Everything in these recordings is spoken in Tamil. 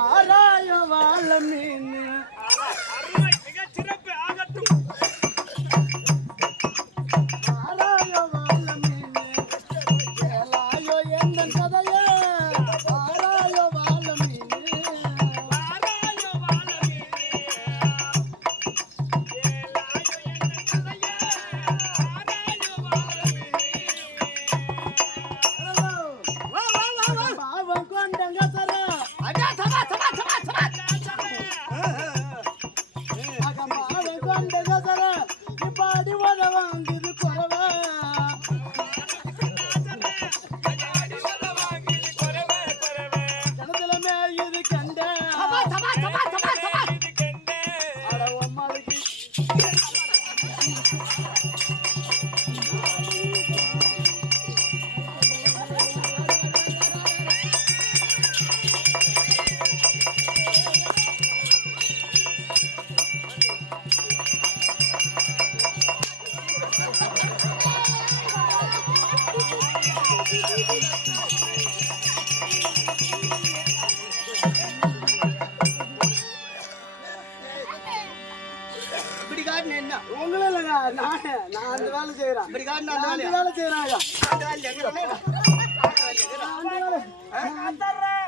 ஆராய வாழ மீன் சிறப்பு ஆகட்டும். ஆராய வாழ மீன் ஏலாயோ என்ன கதையே ஆராய வாழ மீன் ஆராயோ வாழ மீன் ஏலாயோ என்ன கதையே ஆராயோ வாழ மீன் வா பாவம் கொண்டங்க சர அடா சபா பாவம் கொண்டங்க சர இப்பாடி வர வாங்குது குறவ ஜனத்துல மேயுது கண்ட அட உம்மாளுக்கு இப்படி காட்டுன என்ன உங்களும் இல்லைங்க நான் அந்த வேலை செய்யறேன் இப்படி காட்டுன நான் அந்த வேலை செய்யறேன் ஐயா அந்த வேலை எங்கறனே அந்த வேலை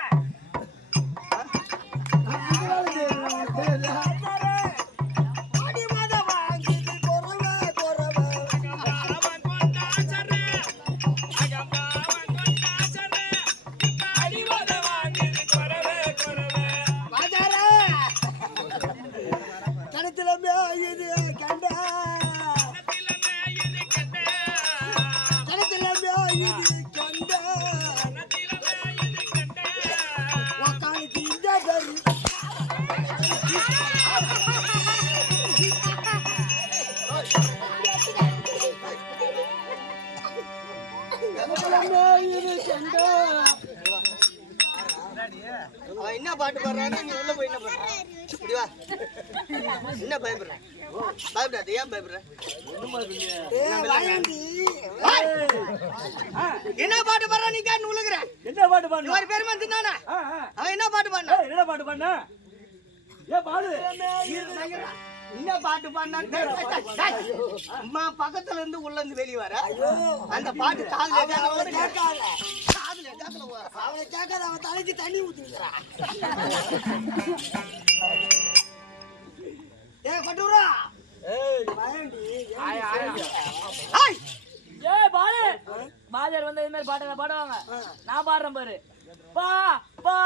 என்ன பாட்டு பாடுறான்னு நீ உள்ள போய் என்ன பண்ற? இப்படி வா. என்ன பயப்படுற? பயப்படாத, ஏன் பயப்படுற? என்ன பாட்டு பாடுற நீ கேட்டு உழுகுற? என்ன பாட்டு பாடு ஒரு பேருமா தின்னானா? அவன் என்ன பாட்டு பாடுனா? என்ன பாட்டு பாடுன ஏ பாடு என்ன பாட்டு பாடுனான்னு அம்மா பக்கத்துல இருந்து உள்ள இருந்து வெளிய வர அந்த பாட்டு காதுல கேட்கல. காதுல கேட்கல. அவனை கேட்காத, அவன் தலைக்கு தண்ணி ஊத்திக்கிறான். ஏ கொட்டுறா. ஏய் பயண்டி. ஏய் பாலு பாஜர் வந்து இந்த மாதிரி பாட்டு பாடுவாங்க. நான் பாடுறேன் பாரு. பா பா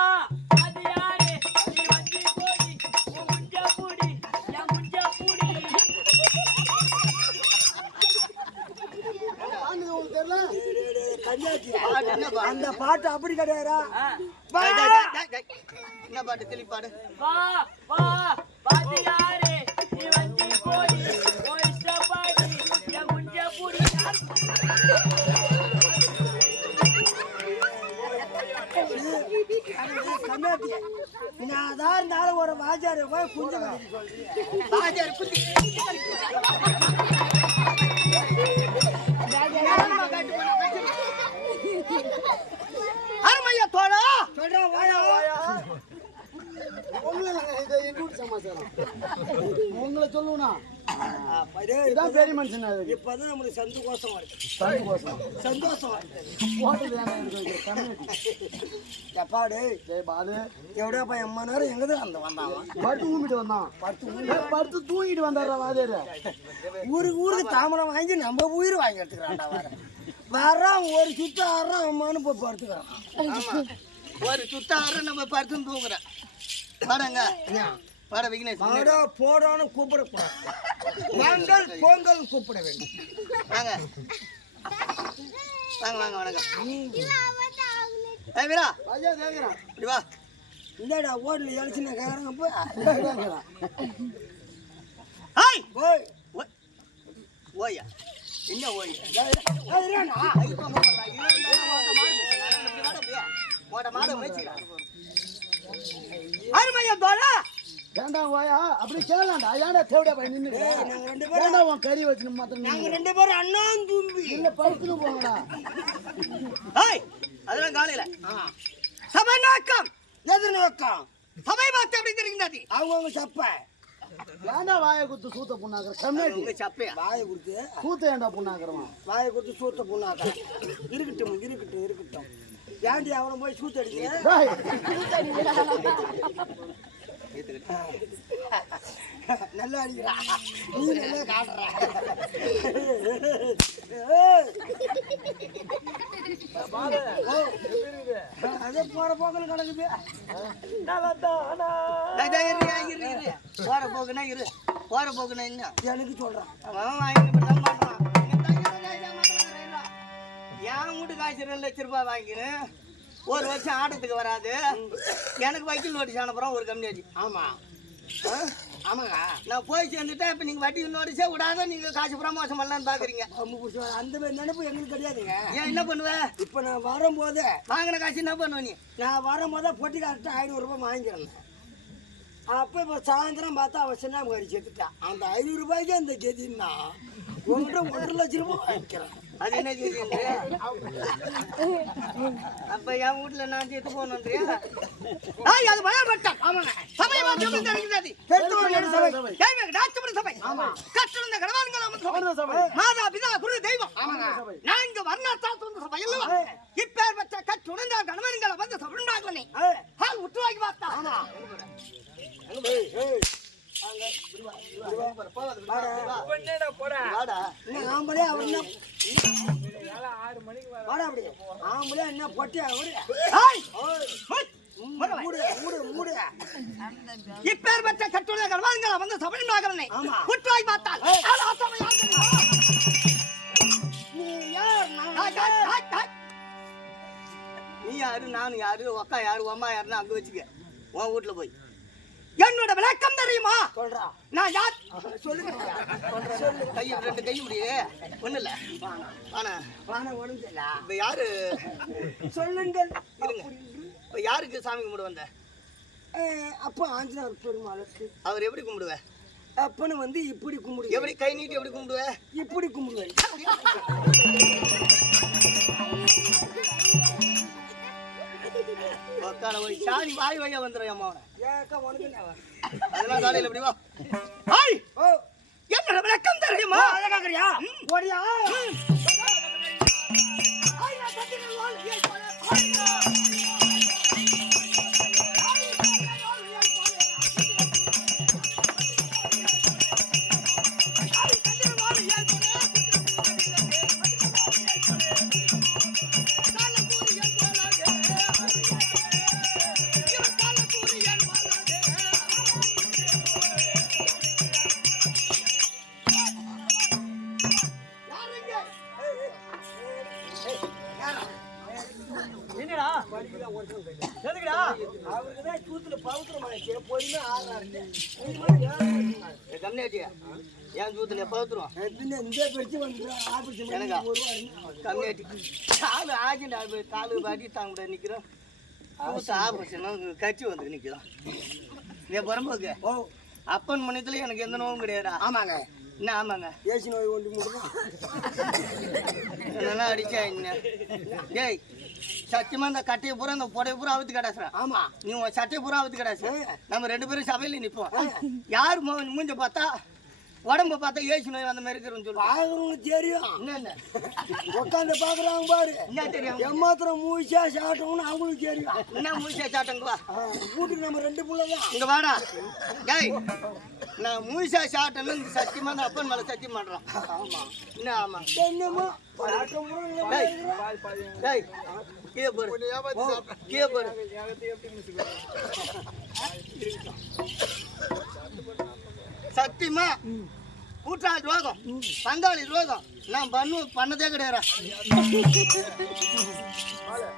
அது யாரு நீ வந்து போடி உன் குஞ்சா பூடி என் குஞ்சா பூடி. அந்த பாட்டு அப்படி கிடையாதா? என்ன பாட்டு தெளி பாடு. பா பா பாது யாரு நீ வந்து போடி உன் இஷ்ட பாடி என் குஞ்சா பூடி. நான் இருந்தாலும் ஒரு வாஜாரை போய் குஞ்சு வாஜார் குந்தி அருமையா தோழா சொல்றா வாயா வாயா. உங்களை சொல்லுவா இதான் பெரிய மனுஷன். இப்பதான் நம்மளுக்கு சந்தோஷமா இருக்கு. சந்தோஷம் எப்பாடு பாலு எவ்வளோ பையன் அம்மா நேரம் எங்கதான் அந்த வந்தான் படுத்து ஊம்பிட்டு வந்தான். படுத்து தூங்கிட்டு வந்தாரா வாதியாரு. ஊருக்கு தாமரம் வாங்கி நம்ம உயிர் வாங்கி எடுத்துக்கிறான்டா. வர்றான் ஒரு சுத்த ஆடுறான் அம்மானு போய் படுத்துக்கிறான். ஒரு சுத்தாரம் நம்ம படுத்து தூங்குறேன். பாடங்க பாட விக்னேஷ் போடணும் கூப்பிடக்கூடாது. மங்கள் பொங்கல் கூப்பிட வேண்டும். வாங்க வாங்க வாங்க வணக்கம். ஏய் வீரா இப்படி வா. இல்லடா ஓடல எழுச்சின கேக்குறாங்க போய். ஹாய் ஓய் ஓயா என்ன ஓய் அருமையா தோழா. ஏண்டா ஓயா அப்படி கேளாண்டா ஏன்டா தேவடா போய் நின்னு நாங்க ரெண்டு பேரும் உன் கறி வச்சு மாத்திரம் நாங்க ரெண்டு பேரும் அண்ணா தும்பி இல்ல படுத்துட்டு போங்கடா. ஹாய் அதெல்லாம் காலையில சபநாக்கம் எதிர்நோக்கம் சபை பார்த்து எப்படி தெரிகிறது அவங்கவுங்க சப்ப ஏன்டா வாயை குத்து சூத்த புண்ணாக்குற கம்மியாட்டி உங்க சப்பையா வாயை கொடுத்து சூத்த ஏன்டா புண்ணாக்குறவன் வாயை கொடுத்து சூத்த புண்ணாக்க இருக்கட்டும் ஏன்டி அவனை போய் சூத்த அடிக்க நல்லா அடிக்கிறா நீ நல்லா காட்டுற அதே போற போக்கல் கிடக்குது போற போக்குனா இரு போற போக்குனா என்ன எனக்கு சொல்றேன் என் வீட்டு காசு 2 லட்சம் ரூபாய் வாங்கினு ஒரு வருஷம் ஆட்டத்துக்கு வராது எனக்கு வக்கீல் நோட்டீஸ் அனுப்புறோம் ஒரு கம்யூனிட்டி ஆமா ஆமாங்க நான் போய் சேர்ந்துட்டேன் இப்போ நீங்கள் வட்டி நோட்டீஸே விடாத நீங்கள் காசு ப்ரமோஷன் பண்ணலான்னு பார்க்குறீங்க அந்த மாதிரி நினைப்பு எங்களுக்கு கிடையாதுங்க ஏன் என்ன பண்ணுவேன் இப்போ நான் வரும்போது வாங்கின காசு என்ன பண்ணுவேன் நீ நான் வரும்போது பொட்டி கரெக்டாக 500 ரூபாய் வாங்கிக்கிறேன் அப்போ இப்போ சாயந்தரம் பார்த்தா அவன் சின்ன மாதிரி செத்துட்டான் அந்த 500 ரூபாய்க்கு அந்த கெதின்னா 1.5 லட்சம் ரூபாய் வாங்கிக்கிறேன் அது என்ன செய்யுங்க அப்ப என் வீட்டுல நான் சேர்த்து போகணுன்றியா அது பயப்பட்டான் ஆமாங்க சபை மாற்றம் தெரிகிறது சபை கட்டிருந்த கடவான்கள் சபை மாதா பிதா குரு தெய்வம் ஆமாங்க நான்கு வர்ணத்தால் சொந்த சபை அல்லவா இப்பேர் பெற்ற கட்டுணர்ந்த கணவன்களை வந்து சபுண்டாங்களே ஹால் உற்றுவாக்கி பார்த்தா ஆமா ஆம்பளே அவர் என்ன வாடா அப்படி ஆம்பளே என்ன பொட்டி அவரு மூடு இப்பேர் பெற்ற கட்டுரை கர்வான்களை வந்து சபரிநாகரனை குற்றாய் பார்த்தால் நீ யாரு நான் யாரு ஒக்கா யாரு அம்மா யாருன்னு அங்க வச்சுக்க உன் வீட்டுல போய் என்னோட விளக்கம் தெரியுமா சொல்றா நான் யார் சொல்லுங்க கையை 2 கை முடியே ஒண்ணு இல்ல வான ஒண்ணுல இப்ப யாரு சொல்லுங்கள் இப்ப யாருக்கு சாமி கும்பிடு வந்த அப்பா ஆஞ்சநேயர் பெருமாளுக்கு அவர் எப்படி கும்பிடுவ அப்பன்னு வந்து இப்படி கும்பிடு எப்படி கை நீட்டி எப்படி கும்பிடுவ இப்படி கும்பிடுவேன் உக்கால போய் சாணி வாய் வழியா வந்துடும் அம்மா ஏக்கா உனக்கு அதெல்லாம் காலையில் எப்படி வா ஹாய் ஓ என்ன விளக்கம் தெரியுமா அதை கேக்குறியா ஓடியா என்னடா எதுக்குடா அவருக்கு தான் கூத்துல பவுத்திரமாச்சு பொறுமை ஆறாரு கம்மியாட்டியா ஏன் சூத்துல பவுத்துருவோம் பின்ன இந்த பெருச்சு வந்து ஆபீஸ் எனக்கா கம்மியாட்டி காலு ஆக்சிடென்ட் காலு பாட்டி தாங்க கூட நிக்கிறோம் ஆபரேஷன் கட்சி வந்து நிக்கிறோம் என் புறம்போக்கு ஓ அப்பன் மணியத்துல எனக்கு எந்த நோவும் கிடையாதா ஆமாங்க என்ன ஆமாங்க ஏசி நோய் கொண்டு முடியும் என்னெல்லாம் அடிச்சா என்ன டேய் சத்தியமா இந்த கட்டையை பூரா இந்த புடைய பூரா அவுத்து கிடாசுறேன் ஆமா நீ உன் சட்டையை பூரா அவுத்து கிடாசு நம்ம 2 பேரும் சபையில நிப்போம் யார் மூஞ்ச பார்த்தா உடம்ப பார்த்தா ஏசி நோய் அந்த மாதிரி இருக்கிறோம்னு சொல்லுவாங்க பாக்குறவங்களுக்கு தெரியும் என்ன உட்காந்து பாக்குறாங்க பாரு என்ன தெரியும் எம்மாத்திரம் மூச்சா சாட்டோம்னு அவங்களுக்கு தெரியும் என்ன மூச்சா சாட்டங்க வா வீட்டுக்கு நம்ம 2 புள்ள தான் இங்க வாடா டேய் நான் மூச்சா சாட்டன்னு சத்தியமா அந்த அப்பன் மேல சத்தியம் பண்றான் ஆமா என்ன ஆமா என்னமோ பாட்டம் டேய் டேய் கீழே போடு கீழே போடு சத்தியமா கூட்டாளி துரோகம் பங்காளி துரோகம் நான் பண்ணதே கிடையாது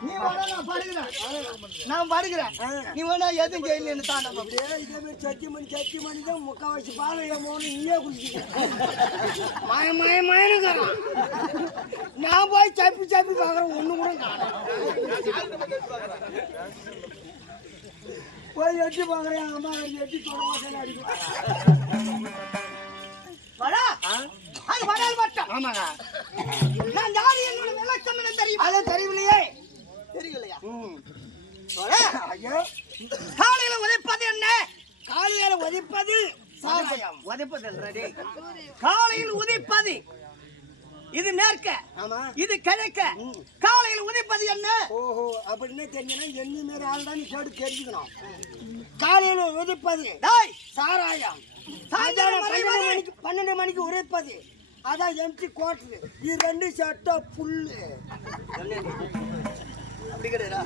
நீ வேணா நான் படுக்கிறேன் நீ வேணா எதுவும் செய்யலன்னு தான் நம்ம அப்படியே இதே மாதிரி சத்தி மணி தான் முக்கால்வாசி பாலை ஏமோன்னு நீயே குடிச்சிக்க மாயனுக்காரன் நான் போய் சப்பி பார்க்குறேன் ஒன்று கூட காணும் போய் எட்டி பார்க்குறேன் அம்மா எட்டி தொட மாட்டேன்னு அடிக்குவாங்க வாடா அது வராது மட்டும் ஆமாங்க நான் யாரு என்னோட விளக்கம் என்ன தெரியும் அதை தெரியலையே தெரியலையா ஐயோ காலையில உதைப்பது என்ன? காலையில உதைப்பது சாராயம். உதைப்பது இல்லடா. காலையில் உதைப்பது இது மேற்க, ஆமா இது கிழக்க. காலையில் உதைப்பது என்ன? ஓஹோ அப்படின்னு தெரிஞ்சுனா என்ன மாரி ஆள் தான் நீ கேட்டு தெரிஞ்சுக்கணும். காலையில உதைப்பது டேய் சாராயம். சாயந்தரம் 12 மணிக்கு உரைப்பது அதான் எம்டி கோட்டரு. இது 2 சட்டை புல்லு. அப்படி கிடையாதா?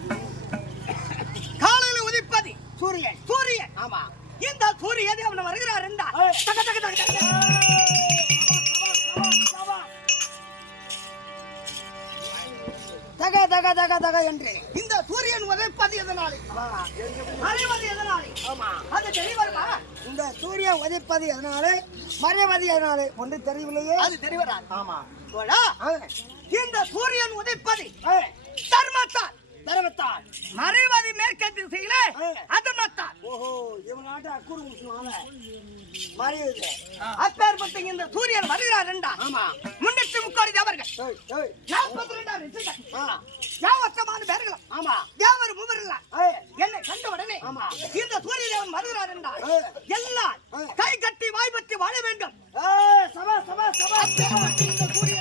காலையில உதிப்பது சூரியன். சூரியன். ஆமா இந்த சூரிய தேவன் வருகிறார் என்றா தக தக தக தக. தக தக தக தக என்று இந்த சூரியன் உதைப்பது எதனாலே? மறைவது எதனாலே? ஆமா அது தெளிவரா? இந்த சூரியன் உதைப்பது எதனாலே மறைவது எதனாலே ஒன்று தெரியவில்லையே. அது தெளிவரா? ஆமா தோழா, இந்த சூரியன் உதைப்பது தர்மத்தால், தர்மத்தால். மறைவது மேற்கு திசையிலே அதர்மத்தால். ஓஹோ இவன் நாட்டு அக்குறு முஸ்லிமால மறையுது. அப்பேற்பட்ட இந்த சூரியன் வருகிறார் என்றா ஆமா 330 தேவர்கள், ஏய் ஏய் 42 ரிஷிகள், ஆ யாவத்தமான பேர்களும், ஆமா தேவர் மூவரெல்லாம் ஏய் என்னை கண்ட உடனே ஆமா. இந்த சூரிய தேவன் வருகிறார் என்றால் ஏய். எல்லாம் கை கட்டி வாய் பற்றி வாழ வேண்டும். ஏய் சபா சபா சபா அப்பேற்பட்ட இந்த சூரிய